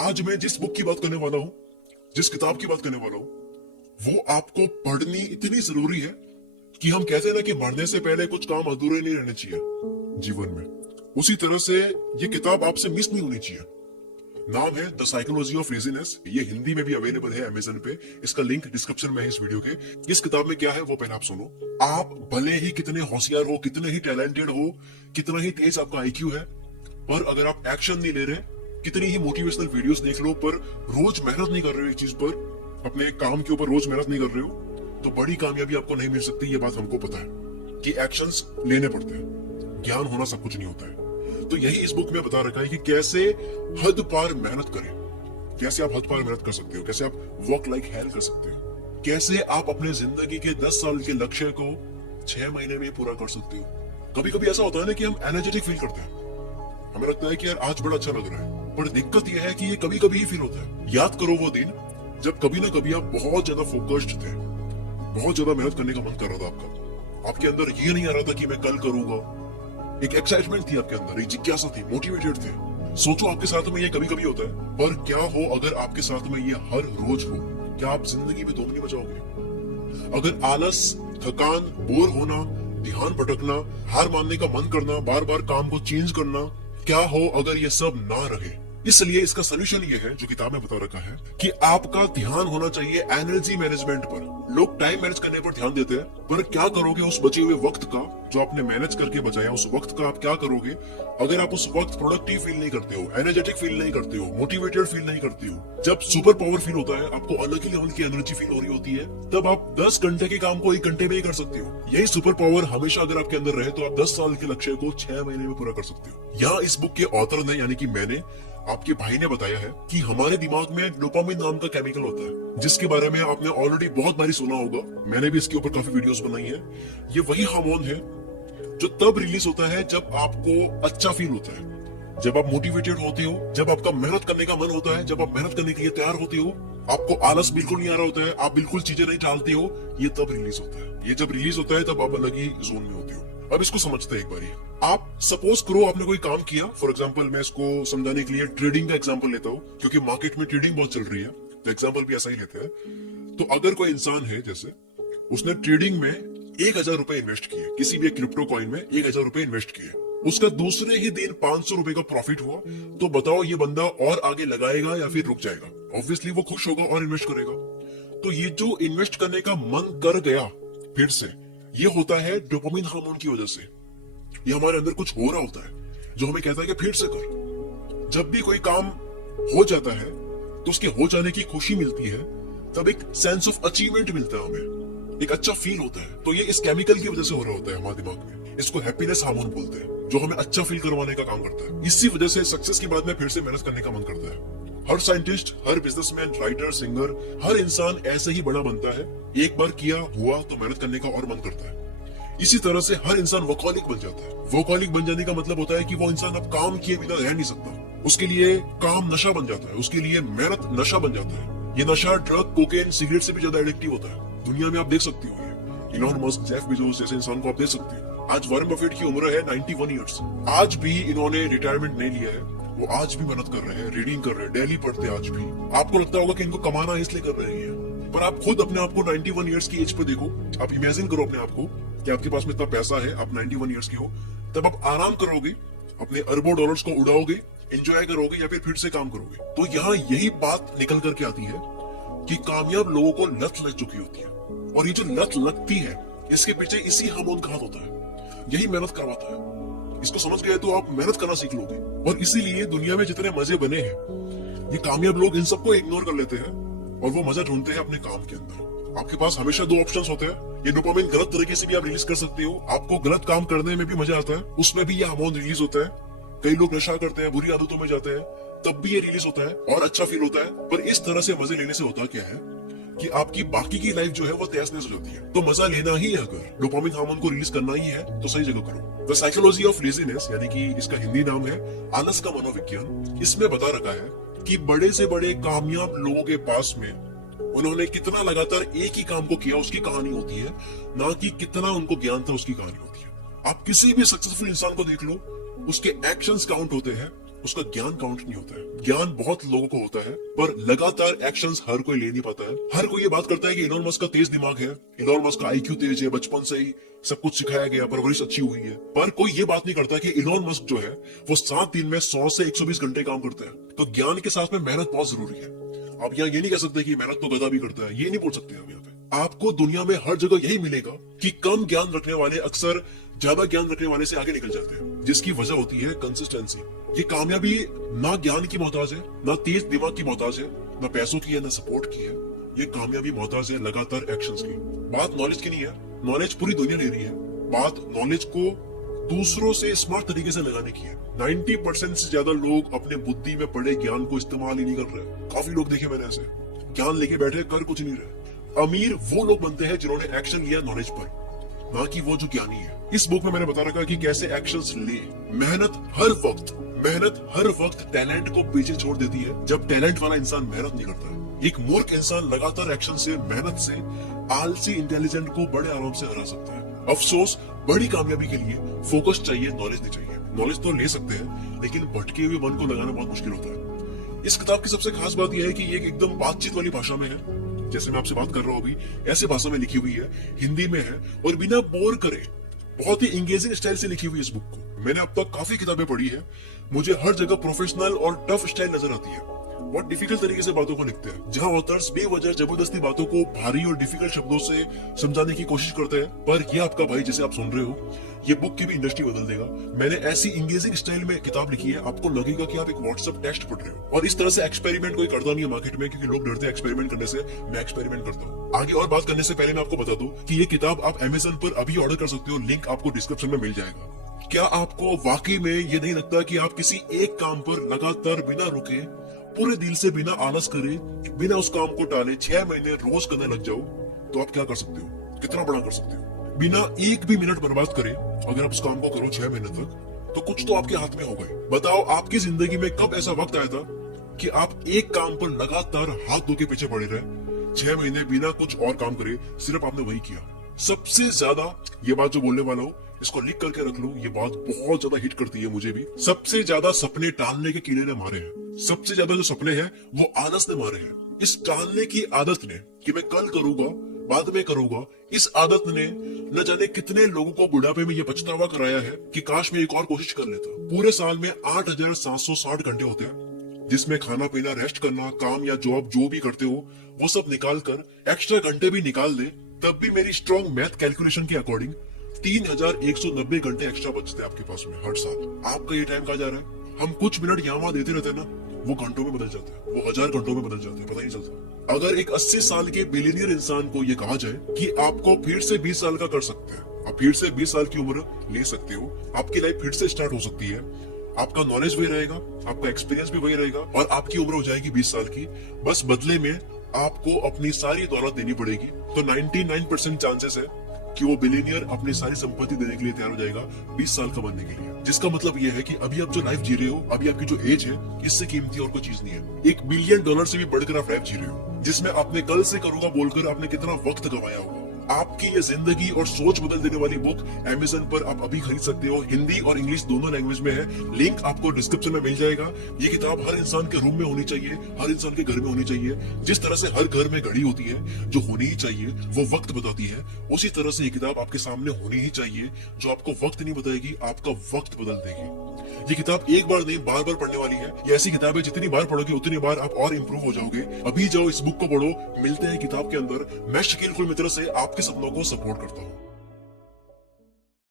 आज मैं जिस बुक की बात करने वाला हूँ, जिस किताब की बात करने वाला हूँ, वो आपको पढ़नी इतनी जरूरी है कि हम कहते हैं ना कि मरने से पहले कुछ काम अधूरे नहीं रहने चाहिए जीवन में। उसी तरह से ये किताब आपसे मिस नहीं होनी चाहिए। नाम है द साइकोलॉजी ऑफ लेजीनेस। ये हिंदी में भी अवेलेबल है अमेजन पे। इसका लिंक डिस्क्रिप्शन में है इस वीडियो के। इस किताब में क्या है वो पहले आप सुनो। आप भले ही कितने होशियार हो, कितने ही टैलेंटेड हो, कितना ही तेज आपका आईक्यू है, पर अगर आप एक्शन नहीं ले रहे, कितनी ही मोटिवेशनल वीडियोस देख लो, पर रोज मेहनत नहीं कर रहे हो एक चीज पर, अपने काम के ऊपर रोज मेहनत नहीं कर रहे हो, तो बड़ी कामयाबी आपको नहीं मिल सकती। ये बात हमको पता है कि एक्शंस लेने पड़ते हैं, ज्ञान होना सब कुछ नहीं होता है। तो यही इस बुक में बता रखा है कि कैसे हद पार मेहनत करें, कैसे आप हद पार मेहनत कर सकते हो, कैसे आप वर्क लाइक हेल कर सकते हो, कैसे आप अपने जिंदगी के 10 साल के लक्ष्य को 6 महीने में पूरा कर सकते हो। कभी कभी ऐसा होता है ना कि हम एनर्जेटिक फील करते हैं, हमें लगता है कि यार आज बड़ा अच्छा लग रहा है, पर दिक्कत यह है कि ये कभी कभी ही फील होता है। याद करो वो दिन जब कभी ना कभी आप बहुत ज्यादा फोकस्ड थे, बहुत ज्यादा मेहनत करने का मन कर रहा था आपका, आपके अंदर ये नहीं आ रहा था कि मैं कल करूंगा। एक एक्साइटमेंट थी आपके अंदर, एक जिज्ञासा थी, मोटिवेटेड थे। सोचो आपके साथ में ये कभी कभी होता है, पर क्या हो अगर आपके साथ में ये हर रोज हो? क्या आप जिंदगी में दोगुनी बचाओगे? अगर आलस, थकान, बोर होना, ध्यान भटकना, हार मानने का मन करना, बार बार काम को चेंज करना, क्या हो अगर ये सब ना रहे? इसलिए इसका सोल्यूशन ये है जो किताब में बता रखा है कि आपका ध्यान होना चाहिए एनर्जी मैनेजमेंट पर। लोग टाइम मैनेज करने पर ध्यान देते हैं, पर क्या करोगे उस बचे हुए वक्त का जो आपने मैनेज करके बचाया, उस वक्त का आप क्या करोगे अगर आप उस वक्त प्रोडक्टिव फील नहीं करते हो, एनर्जेटिक फील नहीं करते हो, मोटिवेटेड फील नहीं करते हो? जब सुपर पावर फील होता है, आपको अलग ही लेवल की एनर्जी फील हो रही होती है, तब आप 10 घंटे के काम को 1 घंटे में ही कर सकते हो। यही सुपर पावर हमेशा अगर आपके अंदर रहे तो आप 10 साल के लक्ष्य को 6 महीने में पूरा कर सकते हो। यहाँ इस बुक के ऑथर ने, यानी कि मैंने, आपके भाई ने बताया है कि हमारे दिमाग में डोपामिन नाम का केमिकल होता है, जिसके बारे में आपने ऑलरेडी बहुत बारी सुना होगा। मैंने भी इसके ऊपर काफी वीडियोस बनाई है। ये वही हार्मोन है जो तब रिलीज होता है जब आपको अच्छा फील होता है, जब आप मोटिवेटेड होते हो, जब आपका मेहनत करने का मन होता है, जब आप मेहनत करने के लिए तैयार होते हो, आपको आलस बिल्कुल नहीं आ रहा होता है, आप बिल्कुल चीजें नहीं टालते हो, ये तब रिलीज होता है। ये जब रिलीज होता है तब आप अलग ही जोन में होते हो। अब इसको समझते हैं एक बारी। आप सपोज करो आपने कोई काम किया, फॉर एग्जांपल मैं इसको समझाने के लिए ट्रेडिंग का एग्जांपल लेता हूँ, क्योंकि मार्केट में ट्रेडिंग बहुत चल रही है, तो एग्जांपल भी ऐसा ही लेते हैं। तो अगर कोई इंसान है, जैसे उसने ट्रेडिंग में 1000 रुपए इन्वेस्ट किए, किसी भी क्रिप्टो कॉइन में 1000 रुपए इन्वेस्ट किए, उसका दूसरे ही दिन 500 रुपए का प्रॉफिट हुआ, तो बताओ ये बंदा और आगे लगाएगा या फिर रुक जाएगा? ऑब्वियसली वो खुश होगा और इन्वेस्ट करेगा। तो ये जो इन्वेस्ट करने का मन कर गया फिर से, ये होता है डोपामिन हार्मोन की वजह से। ये हमारे अंदर कुछ हो रहा होता है जो हमें कहता है कि फिर से कर। जब भी कोई काम हो जाता है तो उसके हो जाने की खुशी मिलती है, तब एक सेंस ऑफ अचीवमेंट मिलता है, हमें एक अच्छा फील होता है। तो ये इस केमिकल की वजह से हो रहा होता है हमारे दिमाग में। इसको हैप्पीनेस हार्मोन बोलते हैं, जो हमें अच्छा फील करवाने का काम करता है। इसी वजह से सक्सेस के बाद में फिर से मेहनत करने का मन करता है। हर साइंटिस्ट, हर बिजनेसमैन, राइटर, सिंगर, हर इंसान ऐसे ही बड़ा बनता है। एक बार किया हुआ तो मेहनत करने का और मन करता है। इसी तरह से हर इंसान वोकॉलिक बन जाता है। वोकॉलिक बन जाने का मतलब होता है कि वो इंसान अब काम किए बिना रह नहीं सकता। उसके लिए काम नशा बन जाता है, उसके लिए मेहनत नशा बन जाता है। ये नशा ड्रग, कोकेन, सिगरेट से भी ज्यादा एडिक्टिव होता है। दुनिया में आप देख सकते हो ये इलॉन मस्क, जेफ बेजोस जैसे इंसान को आप देख सकते हो। आज वॉरेन बफेट की उम्र है 91 ईयर्स। आज भी इन्होंने रिटायरमेंट नहीं लिया है, वो आज भी मेहनत कर रहे हैं, रीडिंग कर रहे हैं, डेली पढ़ते हैं आज भी। आपको लगता होगा कि इनको कमाना इसलिए कर रहे हैं, पर आप खुद अपने आप को 91 ईयर्स की एज पर देखो। आप इमेजिन करो अपने आप को कि आपके पास में इतना पैसा है, आप 91 ईयर्स के हो, तब आप आराम करोगे, अपने अरबों डॉलर्स को उड़ाओगे, एंजॉय करोगे या फिर से काम करोगे? तो यहाँ यही बात निकल करके आती है कि कामयाब लोगों को लत लग चुकी होती है, और ये जो लत लगती है इसके पीछे इसी हार्मोन का हाथ होता है, यही मेहनत करवाता है। इसको समझ गए तो आप मेहनत करना सीख लोगे। और इसीलिए दुनिया में जितने मजे बने हैं, ये कामयाब लोग इन सबको इग्नोर कर लेते हैं और वो मजा ढूंढते हैं अपने काम के अंदर। आपके पास हमेशा 2 ऑप्शंस होते हैं। ये डोपामिन गलत तरीके से भी आप रिलीज कर सकते हो, आपको गलत काम करने में भी मजा आता है, उसमें भी ये हार्मोन रिलीज होता है। कई लोग नशा करते हैं, बुरी आदतों में जाते हैं, तब भी ये रिलीज होता है और अच्छा फील होता है। पर इस तरह से मजे लेने से होता क्या है कि आपकी बाकी की लाइफ जो है वो तहस-नहस हो जाती है। तो मजा लेना ही है, अगर डोपामिन हार्मोन को रिलीज करना ही है तो सही जगह करो। द साइकोलॉजी ऑफ लेजीनेस, यानी कि इसका हिंदी नाम है आलस का मनोविज्ञान। इसमें बता रखा है कि बड़े से बड़े कामयाब लोगों के पास में उन्होंने कितना लगातार एक ही काम को किया उसकी कहानी होती है, ना कि कितना उनको ज्ञान था उसकी कहानी होती है। आप किसी भी सक्सेसफुल इंसान को देख लो, उसके एक्शंस काउंट होते हैं, उसका ज्ञान काउंट नहीं होता है। ज्ञान बहुत लोगों को होता है, पर लगातार एक्शंस हर कोई ले नहीं पाता है। हर कोई ये बात करता है कि इलॉन मस्क का तेज दिमाग है, इलॉन मस्क का आईक्यू तेज है, बचपन से ही सब कुछ सिखाया गया, परवरिश अच्छी हुई है। पर कोई ये बात नहीं करता कि इलॉन मस्क जो है वो 7 दिन में 100 से 120 घंटे काम करता है। तो ज्ञान के साथ में मेहनत बहुत जरूरी है। आप यहाँ ये नहीं कह सकते कि मेहनत तो गधा भी करता है, ये नहीं बोल सकते आप यहाँ पे। आपको दुनिया में हर जगह यही मिलेगा कि कम ज्ञान रखने वाले अक्सर ज्यादा ज्ञान रखने वाले से आगे निकल जाते हैं, जिसकी वजह होती है कंसिस्टेंसी। ये कामयाबी ना ज्ञान की मोहताज है, ना तेज दिमाग की मोहताज है, ना पैसों की है, ना सपोर्ट की है। ये कामयाबी मोहताज है लगातार एक्शंस की। बात नॉलेज की नहीं है, नॉलेज पूरी दुनिया ले रही है। बात नॉलेज को दूसरों से स्मार्ट तरीके से लगाने की है। 90% से ज्यादा लोग अपने बुद्धि में पड़े ज्ञान को इस्तेमाल ही नहीं कर रहे। काफी लोग देखे मैंने ऐसे, ज्ञान लेके बैठे कर कुछ नहीं रहे। अमीर वो लोग बनते हैं जिन्होंने एक्शन लिया नॉलेज पर, ना कि वो जो ज्ञानी है। इस बुक में मैंने बता रखा है कि कैसे एक्शंस ले। मेहनत हर वक्त टैलेंट को पीछे छोड़ देती है जब टैलेंट वाला इंसान मेहनत नहीं करता है। एक मूर्ख इंसान लगातार एक्शन से, मेहनत से आलसी इंटेलिजेंट को बड़े आराम से हरा सकता है। अफसोस, बड़ी कामयाबी के लिए फोकस चाहिए, नॉलेज नहीं चाहिए। नॉलेज तो ले सकते हैं, लेकिन भटके हुए मन को लगाना बहुत मुश्किल होता है। इस किताब की सबसे खास बात यह है कि ये एकदम बातचीत वाली भाषा में है। जैसे मैं आपसे बात कर रहा हूँ अभी, ऐसे भाषा में लिखी हुई है, हिंदी में है, और बिना बोर करे बहुत ही इंगेजिंग स्टाइल से लिखी हुई है इस बुक को। मैंने अब तक काफी किताबें पढ़ी है, मुझे हर जगह प्रोफेशनल और टफ स्टाइल नजर आती है। बहुत डिफिकल्ट तरीके से बातों को लिखते हैं, जहां ऑथर्स बेवजह जबरदस्ती बातों को भारी और डिफिकल्ट शब्दों से समझाने की कोशिश करते हैं। पर ये आपका भाई जिसे आप सुन रहे हो, ये बुक की भी इंडस्ट्री बदल देगा। मैंने ऐसी इंगेजिंग स्टाइल में किताब लिखी है, आपको लगेगा कि आप एक व्हाट्सएप टेक्स्ट पढ़ रहे हो। और इस तरह से एक्सपेरिमेंट कोई करता नहीं है मार्केट में, क्योंकि लोग डरते हैं एक्सपेरिमेंट करने से। मैं एक्सपेरिमेंट करता हूँ। आगे और बात करने से पहले मैं आपको बता दूं कि ये किताब आप अमेज़न पर अभी ऑर्डर कर सकते हो, लिंक आपको डिस्क्रिप्शन में मिल जाएगा। क्या आपको वाकई में ये नहीं लगता कि आप किसी एक काम पर लगातार बिना रुके, पूरे दिल से, बिना आलस करे, बिना उस काम को टाले 6 महीने रोज करने लग जाओ, तो आप क्या कर सकते हो? कितना बड़ा कर सकते हो? बिना एक भी मिनट बर्बाद करे अगर आप उस काम को करो 6 महीने तक, तो कुछ तो आपके हाथ में हो गए। बताओ, आपकी जिंदगी में कब ऐसा वक्त आया था कि आप एक काम पर लगातार हाथ धो के पीछे पड़े रहे 6 महीने बिना कुछ और काम करे, सिर्फ आपने वही किया। सबसे ज्यादा, ये बात जो बोलने वाला हूँ इसको लिख करके रख लो, ये बात बहुत ज्यादा हिट करती है मुझे भी। सबसे ज्यादा सपने टालने के कीड़े ने मारे हैं। सबसे ज्यादा जो सपने हैं वो आलस ने मारे हैं। इस टालने की आदत ने, कि मैं कल करूंगा, बाद में करूंगा, इस आदत ने न जाने कितने लोगों को बुढ़ापे में ये पछतावा कराया है कि काश मैं एक और कोशिश कर लेता। पूरे साल में 8,760 घंटे होते हैं, जिसमें खाना पीना, रेस्ट करना, काम या जॉब जो भी करते हो वो सब निकाल कर एक्स्ट्रा घंटे भी निकाल दे, तब भी मेरी स्ट्रॉन्ग मैथ कैलकुलेशन के अकॉर्डिंग 3,190 घंटे एक्स्ट्रा बचते हैं आपके पास में हर साल। आपका ये टाइम कहाँ जा रहा है? हम कुछ मिनट यहाँ वहां देते रहते हैं ना, वो घंटों में बदल जाता है, वो 1000 घंटों में बदल जाता है, पता नहीं चलता। अगर एक 80 साल के बिलियनियर इंसान को ये कहा जाए कि आपको फिर से 20 साल का कर सकते हैं, आप फिर से 20 साल की उम्र ले सकते हो, आपकी लाइफ फिर से स्टार्ट हो सकती है, आपका नॉलेज वही रहेगा, आपका एक्सपीरियंस भी वही रहेगा, और आपकी उम्र हो जाएगी 20 साल की, बस बदले में आपको अपनी सारी दौलत देनी पड़ेगी, तो 99% चांसेस है कि वो बिलियनियर अपनी सारी संपत्ति देने के लिए तैयार हो जाएगा 20 साल का बनने के लिए। जिसका मतलब ये है कि अभी आप जो लाइफ जी रहे हो, अभी आपकी जो एज है, इससे कीमती और कोई चीज नहीं है। $1 बिलियन से भी बढ़कर आप लाइफ जी रहे हो, जिसमें आपने कल से करूंगा बोलकर आपने कितना वक्त गवाया होगा। आपकी ये जिंदगी और सोच बदल देने वाली बुक अमेज़न पर आप अभी खरीद सकते हो। हिंदी और इंग्लिश दोनों लैंग्वेज में है, लिंक आपको डिस्क्रिप्शन में मिल जाएगा। ये किताब हर इंसान के रूम में होनी चाहिए, हर इंसान के घर में होनी चाहिए। जिस तरह से हर घर में घड़ी होती है जो होनी ही चाहिए, वो वक्त बताती है, उसी तरह से ये किताब आपके सामने होनी ही चाहिए, जो आपको वक्त नहीं बताएगी, आपका वक्त बदल देगी। ये किताब एक बार नहीं, बार बार पढ़ने वाली है। ये ऐसी किताब है, जितनी बार पढ़ोगे उतनी बार आप और इंप्रूव हो जाओगे। अभी जाओ, इस बुक को पढ़ो। मिलते हैं किताब के अंदर। मैं शकील कुल मित्र से आपके सपनों को सपोर्ट करता हूँ।